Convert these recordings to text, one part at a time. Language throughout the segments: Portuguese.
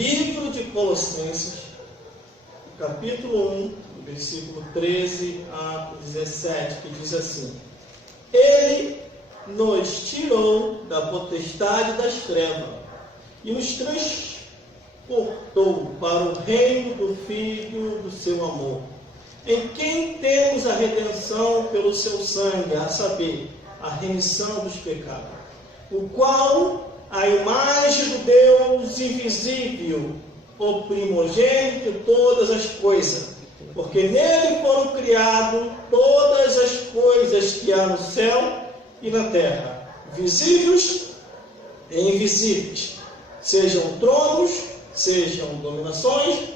Livro de Colossenses, capítulo 1, versículo 13 a 17, que diz assim: Ele nos tirou da potestade das trevas e nos transportou para o reino do Filho do seu amor, em quem temos a redenção pelo seu sangue, a saber, a remissão dos pecados, o qual a imagem do Deus invisível, o primogênito de todas as coisas, porque nele foram criadas todas as coisas que há no céu e na terra, visíveis e invisíveis, sejam tronos, sejam dominações,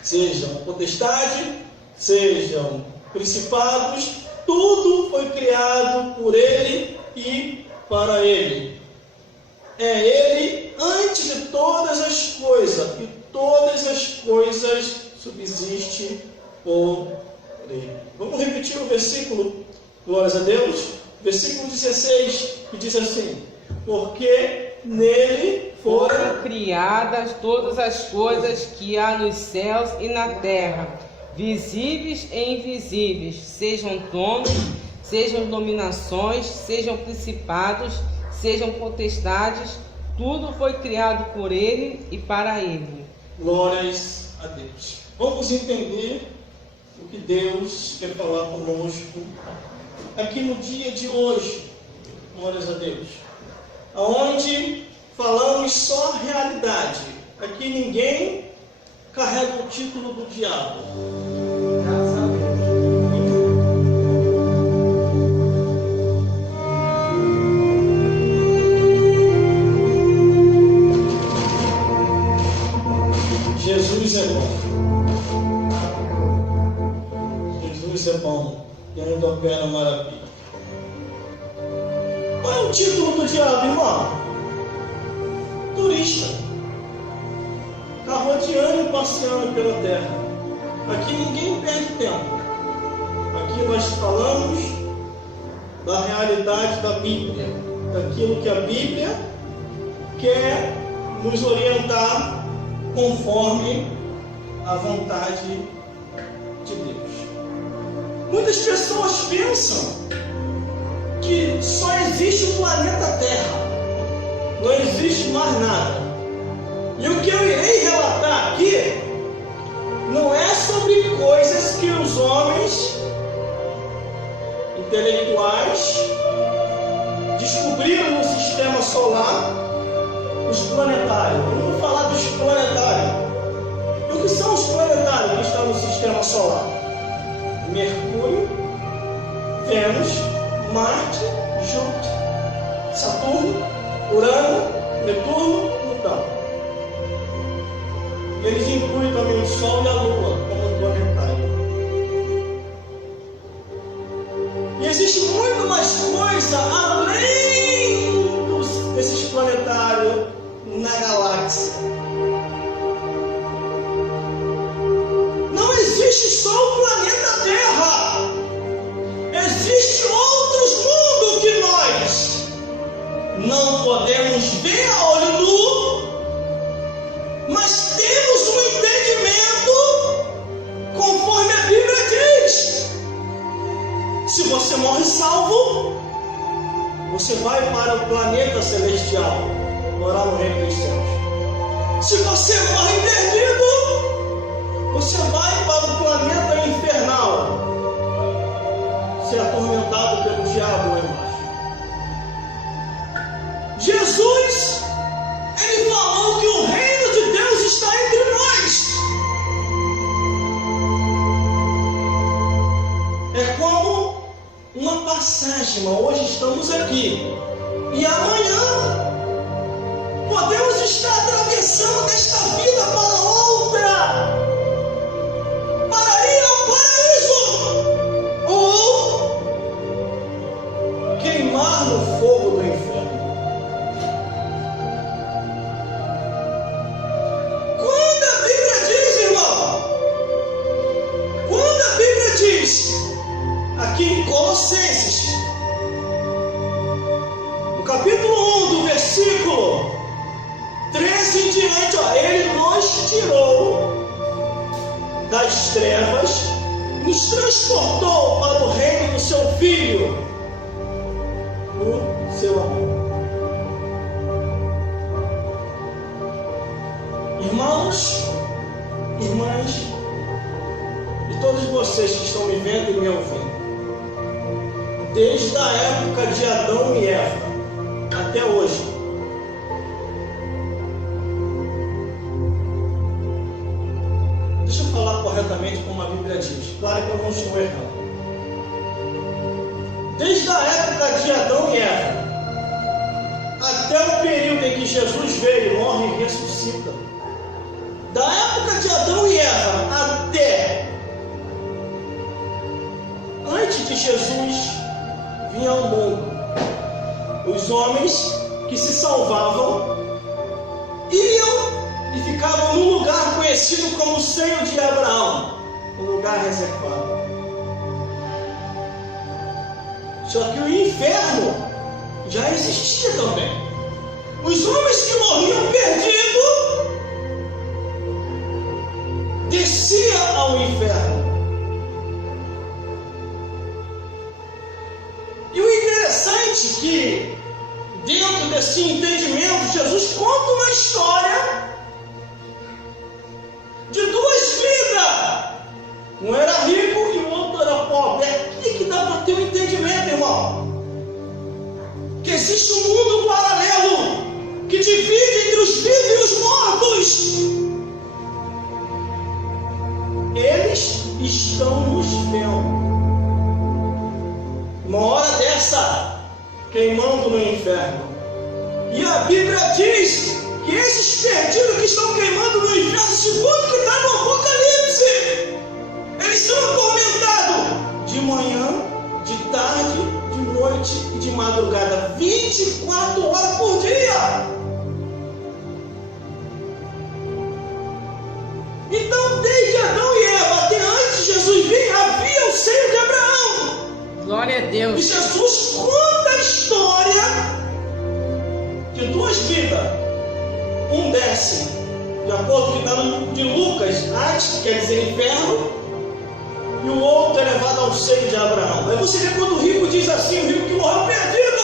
sejam potestade, sejam principados, tudo foi criado por ele e para ele. É ele antes de todas as coisas, e todas as coisas subsistem por ele. Vamos repetir o versículo, glórias a Deus, versículo 16, que diz assim: porque nele foram criadas todas as coisas que há nos céus e na terra, visíveis e invisíveis, sejam tronos, sejam dominações, sejam principados, sejam potestades, tudo foi criado por ele e para ele. Glórias a Deus. Vamos entender o que Deus quer falar conosco aqui no dia de hoje. Glórias a Deus. Onde falamos só realidade. Aqui ninguém carrega o título do diabo. Graças a Deus. Jesus é bom. Jesus é bom. E ainda opera maravilha. Qual é o título do diabo, irmão? Turista. Carroteando e passeando pela terra. Aqui ninguém perde tempo. Aqui nós falamos da realidade da Bíblia, daquilo que a Bíblia quer nos orientar conforme a vontade de Deus. Muitas pessoas pensam que só existe o planeta Terra, não existe mais nada. E o que eu irei relatar aqui não é sobre coisas que os homens intelectuais descobriram no sistema solar, os planetários. Vamos falar dos planetários. E o que são os planetários que estão no sistema solar? Mercúrio, Vênus, Marte, Júpiter, Saturno, Urano, Netuno, Plutão. Eles incluem também o Sol e a Lua como planetário. E existe muito mais coisa além desses planetários na galáxia. Não existe só o planeta Terra. Existem outros mundos que nós não podemos ver a olho nu, mas temos um entendimento conforme a Bíblia diz. Se você morre salvo, você vai para o planeta celestial, morar no reino dos céus. Se você morre perdido, você vai para o planeta infernal, ser atormentado pelo diabo lá embaixo. Jesus, ele falou que o reino de Deus está entre nós. É como uma passagem, hoje estamos aqui e amanhã podemos estar atravessando desta vida para outra, para ir ao paraíso ou queimar no fogo do inferno. Quando a Bíblia diz, irmão, quando a Bíblia diz aqui em Colossenses, no capítulo das trevas, nos transportou para o reino do seu Filho, no seu amor. Irmãos, irmãs, e todos vocês que estão me vendo e me ouvindo, desde a época de Adão e Eva até hoje, deixa eu falar corretamente como a Bíblia diz, claro que eu não estou errando. Desde a época de Adão e Eva até o período em que Jesus veio, morre e ressuscita, da época de Adão e Eva até antes de Jesus vir ao mundo, os homens que se salvavam iam e ficavam num lugar conhecido como o seio de Abraão, um lugar reservado. Só que o inferno já existia também. Os homens que morriam perdidos desciam ao inferno. E o interessante é que, dentro desse entendimento, Jesus conta uma história de duas vidas. Um era rico e o outro era pobre. É aqui que dá para ter um entendimento, irmão. Que existe um mundo paralelo que divide entre os vivos e os mortos. Eles estão nos vendo. Uma hora dessa, queimando no inferno. E a Bíblia diz que esses perdidos que estão queimando no inferno, segundo que está no Apocalipse, eles são atormentados de manhã, de tarde, de noite e de madrugada, 24 horas por dia. Então, desde Adão e Eva até antes de Jesus vir, havia o seio de Abraão. Glória a Deus. E Jesus conta a história de duas vidas. Um desce, de acordo com o dano de Lucas, Hades, quer dizer inferno, e o outro é levado ao seio de Abraão. Aí você vê quando o rico diz assim, o rico que morreu perdido.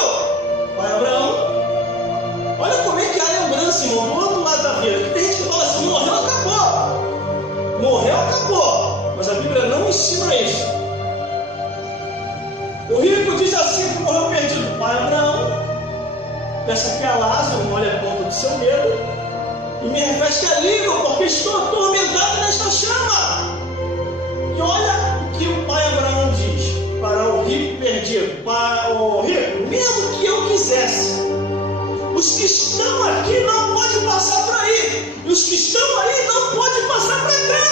Pai Abraão, olha como é que há lembrança, irmão, do outro lado da vida. Tem gente que fala assim, morreu, acabou. Morreu, acabou. Mas a Bíblia não ensina isso. O rico diz assim que morreu perdido. Pai Abraão, peça que a Lázaro molhe a ponta do seu dedo e me refresque a língua, porque estou atormentado nesta chama. E olha o que o pai Abraão diz para o rico perdido. Para o rico, mesmo que eu quisesse, os que estão aqui não podem passar para aí, e os que estão aí não podem passar para cá.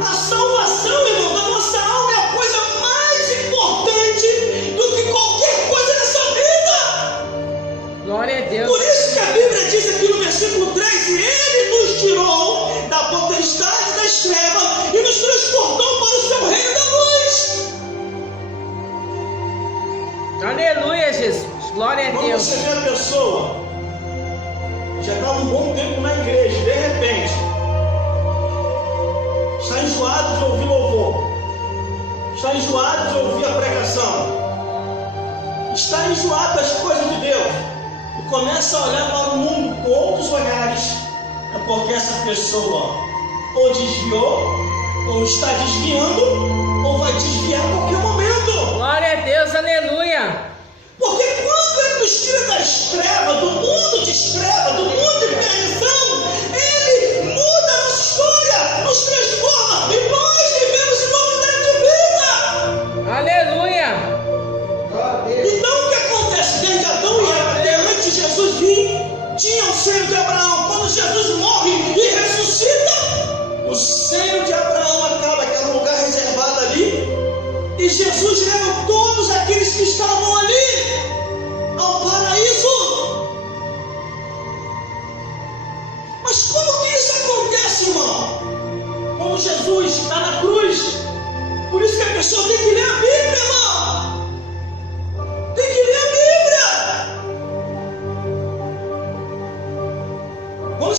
A salvação, irmão, da nossa alma é a coisa mais importante do que qualquer coisa nessa vida. Glória a Deus. Por isso que a Bíblia diz aqui no versículo 3: Ele nos tirou da potestade das trevas e nos transportou para o seu reino da luz. Aleluia, Jesus. Glória a Quando Deus. você vê a pessoa que já está um bom tempo na igreja, de repente está enjoado de ouvir louvor, está enjoado de ouvir a pregação, está enjoado das coisas de Deus e começa a olhar para o mundo com outros olhares, é porque essa pessoa ou desviou, ou está desviando, ou vai desviar a qualquer momento. Glória a Deus, aleluia. Porque quando Ele nos tira das trevas, do mundo de trevas, do mundo